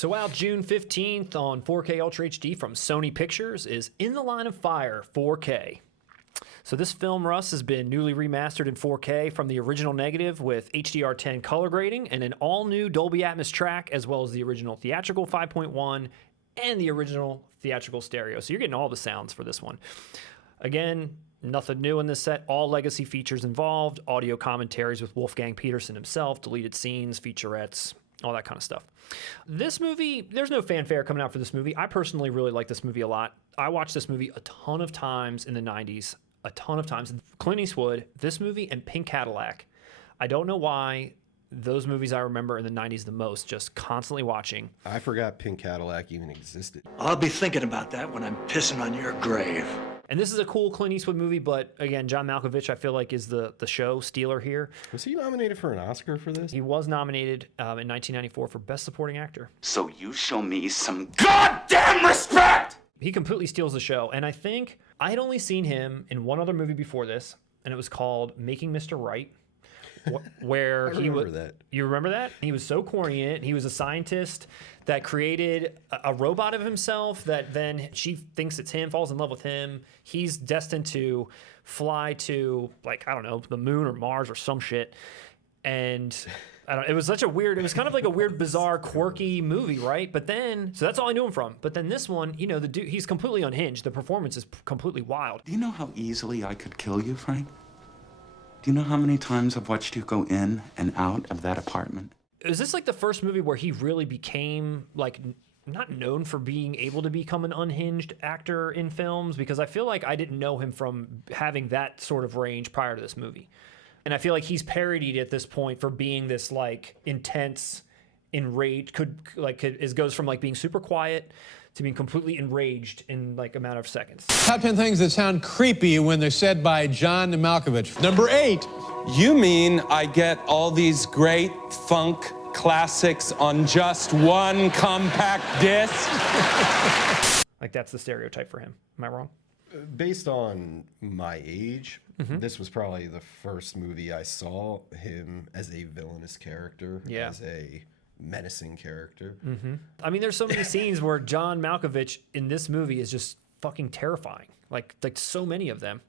So out June 15th on 4K Ultra HD from Sony Pictures is In the Line of Fire 4K. So this film, Russ, has been newly remastered in 4K from the original negative with HDR10 color grading and an all-new Dolby Atmos track, as well as the original theatrical 5.1 and the original theatrical stereo. So you're getting all the sounds for this one. Again, nothing new in this set. All legacy features involved, audio commentaries with Wolfgang Peterson himself, deleted scenes, featurettes, all that kind of stuff. This movie, there's no fanfare coming out for this movie. I personally really like this movie a lot. I watched this movie a ton of times in the 90s, a ton of times. Clint Eastwood, this movie, and Pink Cadillac. I don't know why those movies I remember in the 90s the most, just constantly watching. I forgot Pink Cadillac even existed. I'll be thinking about that when I'm pissing on your grave. And this is a cool Clint Eastwood movie, but again, John Malkovitch, I feel like, is the show stealer here. Was he nominated for an Oscar for this? He was nominated in 1994 for Best Supporting Actor. So you show me some goddamn respect! He completely steals the show. And I think I had only seen him in one other movie before this, and it was called Making Mr. Right. Where I remember that. You remember that? He was so corny in it. He was a scientist that created a robot of himself that then she thinks it's him, falls in love with him. He's destined to fly to, like, I don't know, the moon or Mars or some shit. And it was such a weird, it was kind of like a weird, bizarre, quirky movie, right? But then, so that's all I knew him from. But then this one, you know, the dude, he's completely unhinged. The performance is completely wild. Do you know how easily I could kill you, Frank? Do you know how many times I've watched you go in and out of that apartment? Is this like the first movie where he really became, like, not known for being able to become an unhinged actor in films? Because I feel like I didn't know him from having that sort of range prior to this movie. And I feel like he's parodied at this point for being this, like, intense, enraged, goes from, like, being super quiet to being completely enraged in, like, a matter of seconds. Top 10 things that sound creepy when they're said by John Malkovitch. Number 8. You mean I get all these great funk classics on just one compact disc? Like, that's the stereotype for him. Am I wrong? Based on my age, this was probably the first movie I saw him as a villainous character, as a menacing character. I mean, there's so many scenes where John Malkovich in this movie is just fucking terrifying. Like so many of them.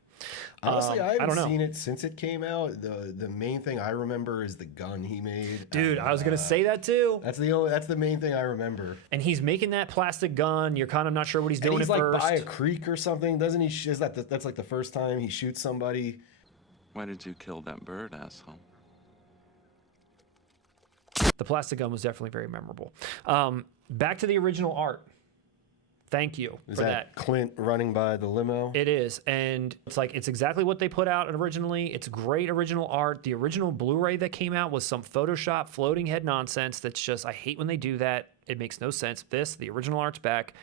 Honestly, I haven't don't know. seen it since it came out. The main thing I remember is the gun he made. Dude, I was gonna say that too. That's the main thing I remember. And he's making that plastic gun. You're kind of not sure what he's doing he's at like first. by a creek or something, doesn't he? That's like the first time he shoots somebody. Why did you kill that bird, asshole? The plastic gun was definitely very memorable. Back to the original art. Thank you for that. Clint running by the limo? It is. And it's exactly what they put out originally. It's great original art. The original Blu-ray that came out was some Photoshop floating head nonsense that's just, I hate when they do that. It makes no sense. The original art's back.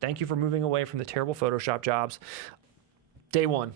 Thank you for moving away from the terrible Photoshop jobs. Day one.